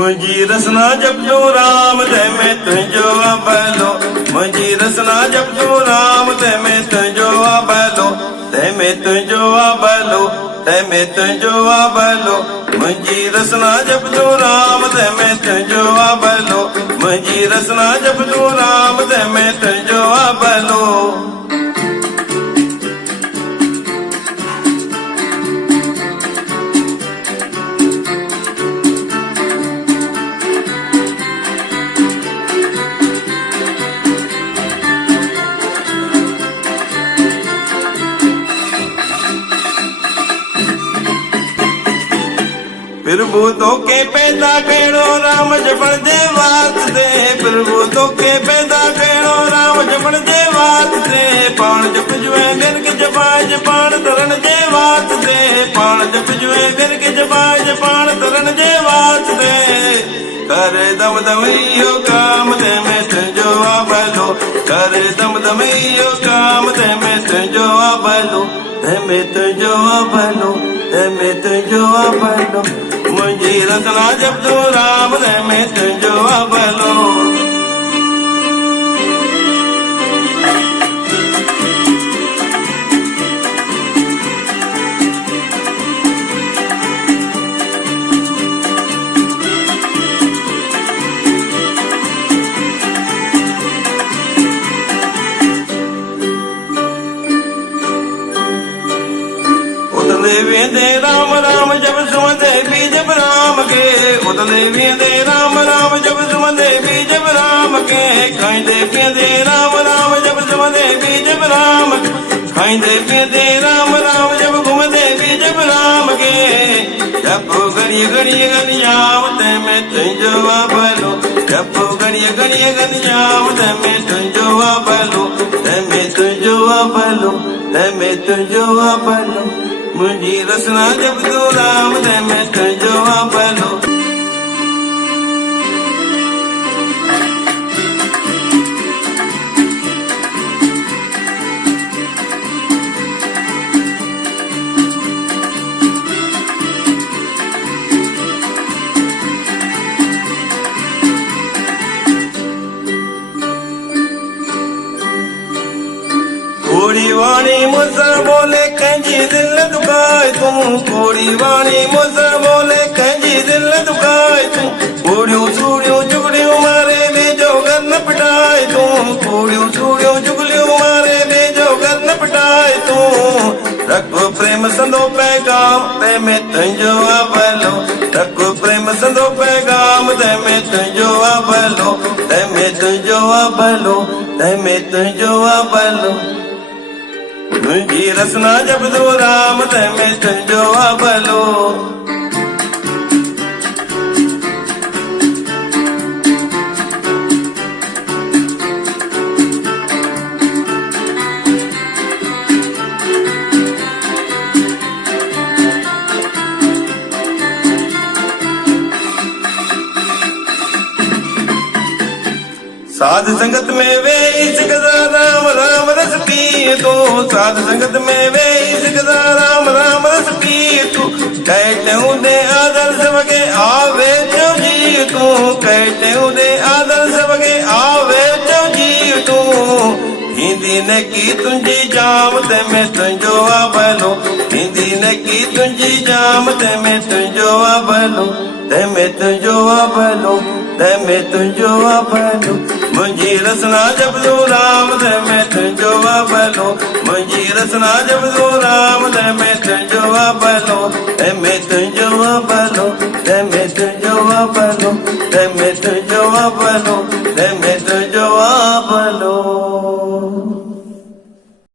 मुंहिंजी रसना जपजो राम तंहिंमें तुंहिंजो भलो, मुंहिंजी रसना जपजो राम तंहिंमें तुंहिंजो भलो, तंहिंमें तुंहिंजो भलो, तंहिंमें तुंहिंजो भलो। मुंहिंजी रसना जपजो राम तंहिंमें तुंहिंजो भलो, मुंहिंजी रसना जपजो राम तंहिंमें तुंहिंजो भलो। प्रभु तोखे पैदा कहिड़ो राम जपण जे वास्ते, प्रभु तोखे पैदा कहिड़ो राम जपण जे वास्ते, पाण जपजो घर के जपाए पाण तरण जे वास्ते, पाण जपजो घर के जपाए पाण तरण जे वास्ते। कर दम दम इहो काम तंहिंमें तुंहिंजो भलो, कर दम दम इहो काम तंहिंमें तुंहिंजो भलो, तंहिंमें तुंहिंजो भलो, तंहिंमें तुंहिंजो भलो। मुंहिंजी रसना जपजो राम तंहिंमें तुंहिंजो भलो। उतले वेंदे राम राम जब सुमंदे बीज राम के, उतले वेंदे राम राम जब सुमंदे बीज राम के, खाईंदे पींदे राम राम जब सुमंदे बीज राम, खाईंदे पींदे राम राम जब घुमंदे बीज राम के। जपो घड़िए घड़िए घनश्याम तंहिंमें तुंहिंजो भलो, जपो घड़िए घड़िए घनश्याम तंहिंमें तुंहिंजो भलो, तंहिंमें तुंहिंजो भलो, तंहिंमें तुंहिंजो भलो। मुंहिंजी रसना जपजो राम तंहिंमें तुंहिंजो भलो। कोड़ी वाणी मुझसे बोले कंहिंजी दिल दुखाए तूं, कोड़ी वाणी मुझसे बोले कंहिंजी दिल दुखाए तूं, कोड़ियूं सूड़ियूं चुगलियूं मारे वेझो घर न पिटाए तूं, कोड़ियूं सूड़ियूं चुगलियूं मारे वेझो घर न पिटाए तूं। रखो प्रेम संदो पैगाम तंहिंमें तुंहिंजो भलो, रखो प्रेम संदो पैगाम तंहिंमें तुंहिंजो भलो, तंहिंमें तुंहिंजो भलो, तंहिंमें तुंहिंजो भलो। मुंहिंजी रसना जपजो राम तंहिंमें तुंहिंजो भलो। साध संगत में वे सिकदा राम राम रस पिए तू, साध संगत में वे सिकदा राम राम रस पिए तू। कहते दे आदर सबके आवे जो जी तू, कहते दे आदर सबके आवे जो जी तू। हिंदी ने की तुंहिंजी जाम तंहिंमें तुंहिंजो भलो, हिंदी ने की तुंहिंजी जाम तंहिंमें तुंहिंजो भलो, तंहिंमें तुंहिंजो भलो, तंहिंमें तुंहिंजो भलो। मुंहिंजी रसना जपजो राम तंहिंमें तुंहिंजो भलो, मुंहिंजी रसना जपजो राम तंहिंमें तुंहिंजो भलो, तंहिंमें तुंहिंजो भलो, तंहिंमें तुंहिंजो भलो, तंहिंमें तुंहिंजो भलो।